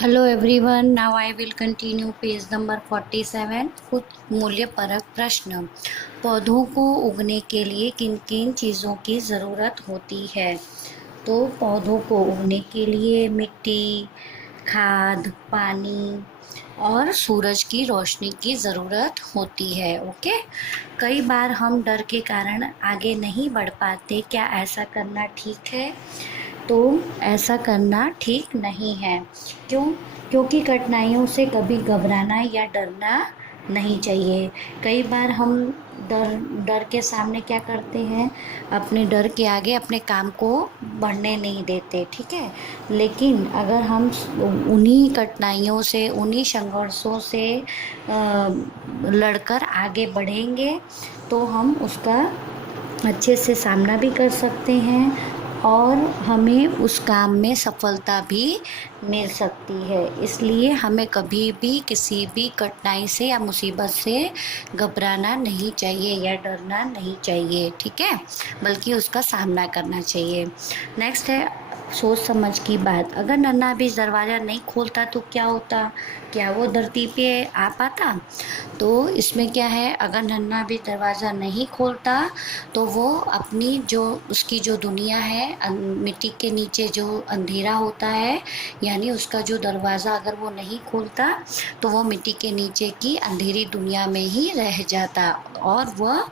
Hello everyone, now I will continue page number 47। कुछ मूल्यपरक प्रश्न। पौधों को उगने के लिए किन किन चीज़ों की ज़रूरत होती है? तो पौधों को उगने के लिए मिट्टी, खाद, पानी और सूरज की रोशनी की ज़रूरत होती है। ओके। कई बार हम डर के कारण आगे नहीं बढ़ पाते। क्या ऐसा करना ठीक है? तो ऐसा करना ठीक नहीं है। क्यों? क्योंकि कठिनाइयों से कभी घबराना या डरना नहीं चाहिए। कई बार हम डर डर के सामने क्या करते हैं, अपने डर के आगे अपने काम को बढ़ने नहीं देते। ठीक है। लेकिन अगर हम उन्हीं कठिनाइयों से, उन्हीं संघर्षों से लड़कर आगे बढ़ेंगे तो हम उसका अच्छे से सामना भी कर सकते हैं और हमें उस काम में सफलता भी मिल सकती है। इसलिए हमें कभी भी किसी भी कठिनाई से या मुसीबत से घबराना नहीं चाहिए या डरना नहीं चाहिए। ठीक है, बल्कि उसका सामना करना चाहिए। नेक्स्ट है सोच समझ की बात। अगर नन्हा बीज दरवाज़ा नहीं खोलता तो क्या होता? क्या वो धरती पे आ पाता? तो इसमें क्या है, अगर नन्हा भी दरवाज़ा नहीं खोलता तो वो अपनी जो उसकी जो दुनिया है, मिट्टी के नीचे जो अंधेरा होता है, यानी उसका जो दरवाज़ा अगर वो नहीं खोलता तो वो मिट्टी के नीचे की अंधेरी दुनिया में ही रह जाता। और वह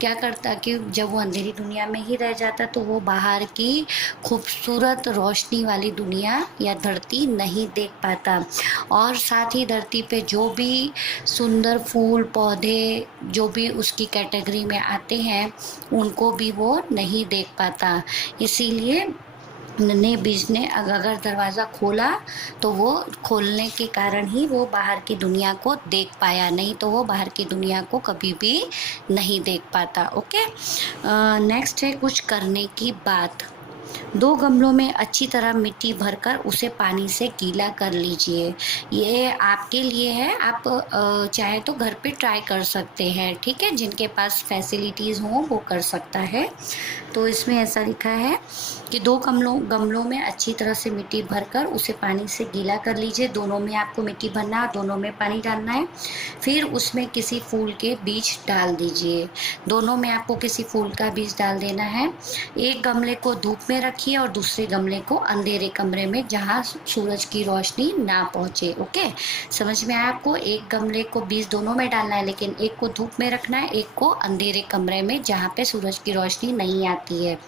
क्या करता कि जब वो अंधेरी दुनिया में ही रह जाता तो वो बाहर की खूबसूरत रोशनी वाली दुनिया या धरती नहीं देख पाता। और साथ ही धरती पे जो भी सुंदर फूल पौधे जो भी उसकी कैटेगरी में आते हैं उनको भी वो नहीं देख पाता। इसीलिए नन्हे बीज ने अगर दरवाज़ा खोला तो वो खोलने के कारण ही वो बाहर की दुनिया को देख पाया, नहीं तो वो बाहर की दुनिया को कभी भी नहीं देख पाता। ओके। नेक्स्ट है कुछ करने की बात। 2 गमलों में अच्छी तरह मिट्टी भरकर उसे पानी से गीला कर लीजिए। ये आपके लिए है, आप चाहे तो घर पे ट्राई कर सकते हैं। ठीक है, जिनके पास फैसिलिटीज़ हों वो कर सकता है। तो इसमें ऐसा लिखा है कि 2 गमलों में अच्छी तरह से मिट्टी भरकर उसे पानी से गीला कर लीजिए। दोनों में आपको मिट्टी भरना है, दोनों में पानी डालना है। फिर उसमें किसी फूल के बीज डाल दीजिए। दोनों में आपको किसी फूल का बीज डाल देना है। एक गमले को धूप में रखिए और दूसरे गमले को अंधेरे कमरे में जहाँ सूरज की रोशनी ना पहुँचे। ओके, समझ में आया आपको? एक गमले को बीज दोनों में डालना है, लेकिन एक को धूप में रखना है, एक को अंधेरे कमरे में जहाँ पे सूरज की रोशनी नहीं आती है।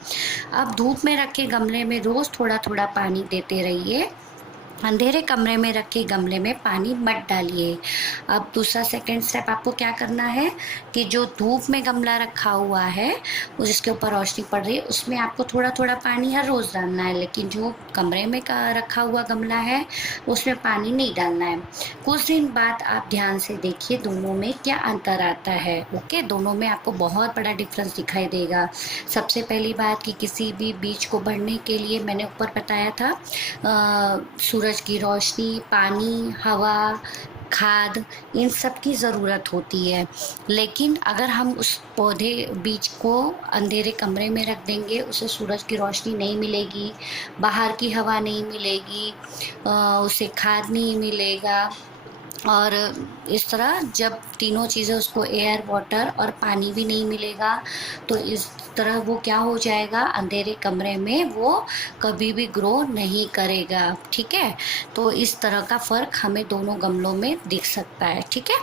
अब धूप में रखे गमले में रोज थोड़ा थोड़ा पानी देते रहिए। अंधेरे कमरे में रखे गमले में पानी मत डालिए। अब दूसरा सेकंड स्टेप आपको क्या करना है कि जो धूप में गमला रखा हुआ है जिसके ऊपर रोशनी पड़ रही है उसमें आपको थोड़ा थोड़ा पानी हर रोज़ डालना है, लेकिन जो कमरे में रखा हुआ गमला है उसमें पानी नहीं डालना है। कुछ दिन बाद आप ध्यान से देखिए दोनों में क्या अंतर आता है। ओके, दोनों में आपको बहुत बड़ा डिफरेंस दिखाई देगा। सबसे पहली बात कि किसी भी बीज को बढ़ने के लिए मैंने ऊपर बताया था सूरज की रोशनी, पानी, हवा, खाद, इन सब की ज़रूरत होती है। लेकिन अगर हम उस पौधे बीज को अंधेरे कमरे में रख देंगे, उसे सूरज की रोशनी नहीं मिलेगी, बाहर की हवा नहीं मिलेगी, उसे खाद नहीं मिलेगा, और इस तरह जब तीनों चीज़ें उसको एयर वाटर और पानी भी नहीं मिलेगा तो इस तरह वो क्या हो जाएगा, अंधेरे कमरे में वो कभी भी ग्रो नहीं करेगा। ठीक है, तो इस तरह का फ़र्क हमें दोनों गमलों में दिख सकता है। ठीक है,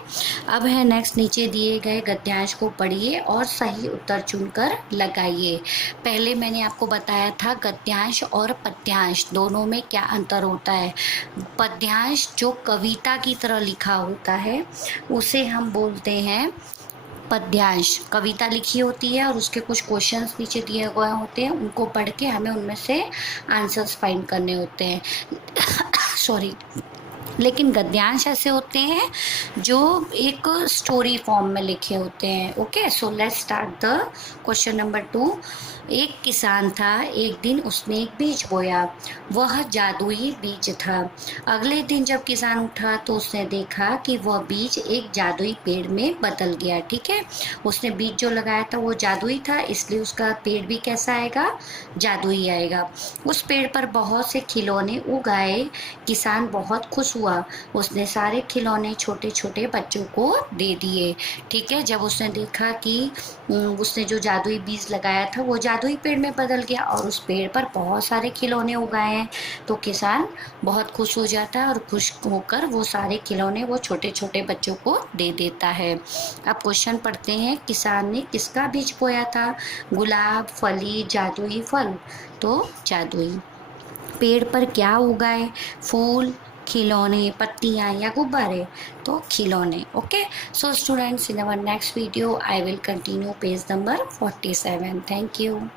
अब है नेक्स्ट, नीचे दिए गए गद्यांश को पढ़िए और सही उत्तर चुनकर लगाइए। पहले मैंने आपको बताया था गद्यांश और पद्यांश दोनों में क्या अंतर होता है। पद्यांश जो कविता की तरह लिखा होता है उसे हम बोलते हैं पद्यांश। कविता लिखी होती है और उसके कुछ क्वेश्चंस नीचे दिए हुए होते हैं, उनको पढ़ के हमें उनमें से आंसर्स फाइंड करने होते हैं। सॉरी। लेकिन गद्यांश ऐसे होते हैं जो एक स्टोरी फॉर्म में लिखे होते हैं। Okay, so let's start the question number 2। एक किसान था, एक दिन उसने एक बीज बोया। वह जादुई बीज था। अगले दिन जब किसान उठा तो उसने देखा कि वह बीज एक जादुई पेड़ में बदल गया। ठीक है, उसने बीज जो लगाया था वो जादुई था, इसलिए उसका पेड़ भी कैसा आएगा, जादुई आएगा। उस पेड़ पर बहुत से खिलौने उग आए। किसान बहुत खुश हुआ। उसने सारे खिलौने छोटे छोटे बच्चों को दे दिए। ठीक है, जब उसने देखा कि उसने जो जादुई बीज लगाया था वो जादुई पेड़ में बदल गया और उस पेड़ पर बहुत सारे खिलौने उगाए हैं, तो किसान बहुत खुश हो जाता है और खुश होकर वो सारे खिलौने वो छोटे छोटे बच्चों को दे देता है। अब क्वेश्चन पढ़ते हैं, किसान ने किसका बीज बोया था? गुलाब, फली, जादुई फल? तो जादुई। पेड़ पर क्या उगाए? फूल, खिलौने, पत्तियां या गुब्बारे? तो खिलौने। Okay, so students, in our next video I will continue page number 47। Thank you.